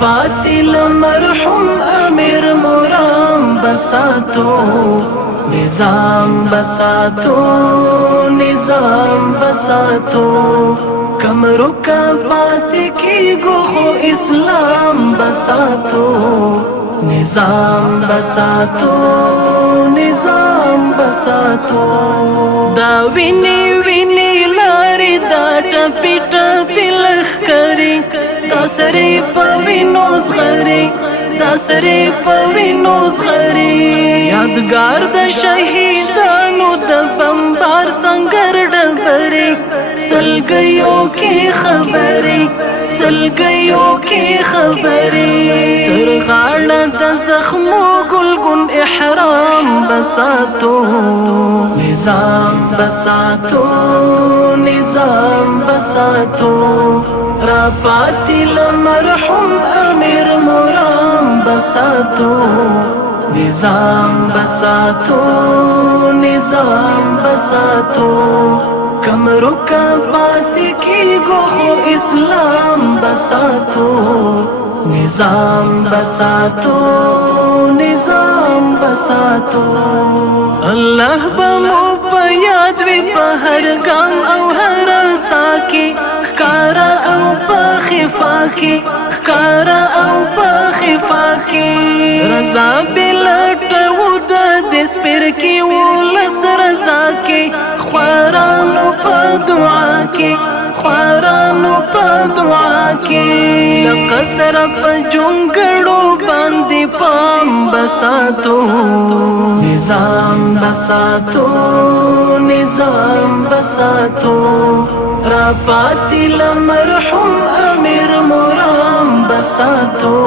پاتل مرحوم امیر مرام بساتو نظام بساتو نظام بساتو کم رکا پاتی کی گو خو اسلام بساتو نظام بساتو نظام بساتو دا ویني ویني لاري دا ټپی ټپی لخکری دا سری پوینو زغری دا سری پوینو زغری یادگار د شهیدانو د بمبار سنگر ډبری سلګیو کی خبری سلګیو کی خبری تر غاړه د زخمو ګلګون احرام بساتو نظام بساتو نظام بساتو را پاتل مرحوم امیر مرام بساتو نظام بساتو نظام بساتو کم رکا پاتی کی گو خو اسلام بساتو نظام بساتو نظام بساتو الله بمو په یاد وی په هر ګام او هر ساکی کارا او په خفا کی کارا او په خفا کی رضا بلټو د سپر کی ولس رضا کی خوارانو په دعا کی خوارانو په دعا کی لقصر په جونګړو باندې پام بساتو نظام بساتو نظام بساتو را پاتل مرحوم امیر مرام بساتو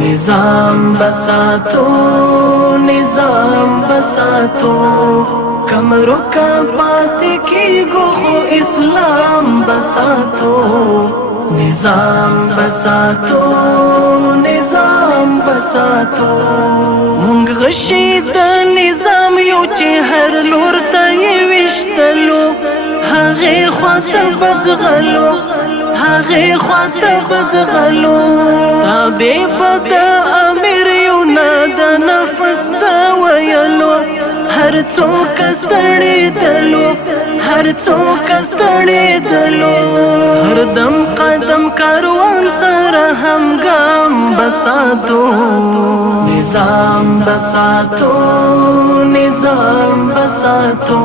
نظام بساتو نظام بساتو کم رکا پاتی کی گو خو اسلام بساتو نظام بساتو نظام بساتو مونږ غشي د نظام یو چې هر لور ته یې وشتلو هغه خواته بزغلو هغه خواته بزغلو تابع بد امیر یو نه د نفس دا ویلو هر څوک ستړي دلو هر څوک ستړي دلو هر دم قدم کاروان سره همګام بساتو نظام بساتو نظام بساتو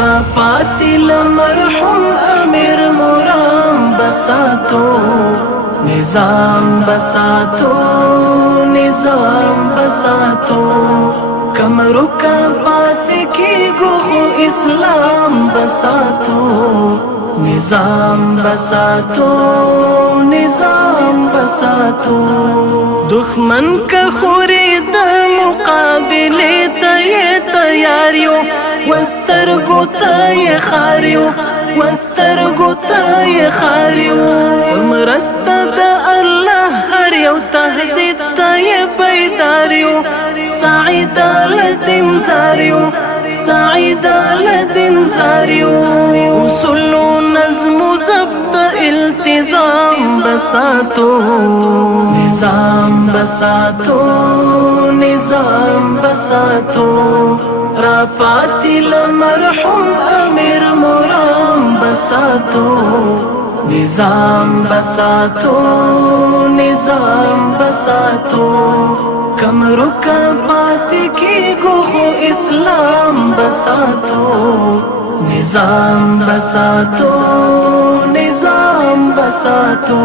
را پاتل مرحوم امیر مرام بساتو نظام بساتو نظام بساتو کم رکا پاتی کی گو خو اسلام بساتو نظام بساتو نظام بساتو دښمن کا خوری د مقابله ته تیاریو وسترګو ته خاریو وسترګو ته خاریو مرسته د الله هر یو تهدید ته بیداریو سعید لدین زاریو سعید لدین زاریو اصول نظم و ضبط التزام بساتو نظام بساتو نظام بساتو را پاتل مرحوم امیر مرام بساتو نظام بساتو نظام بساتو کم رکا پاتی کی گو خو اسلام بساتو نظام بساتو نظام بساتو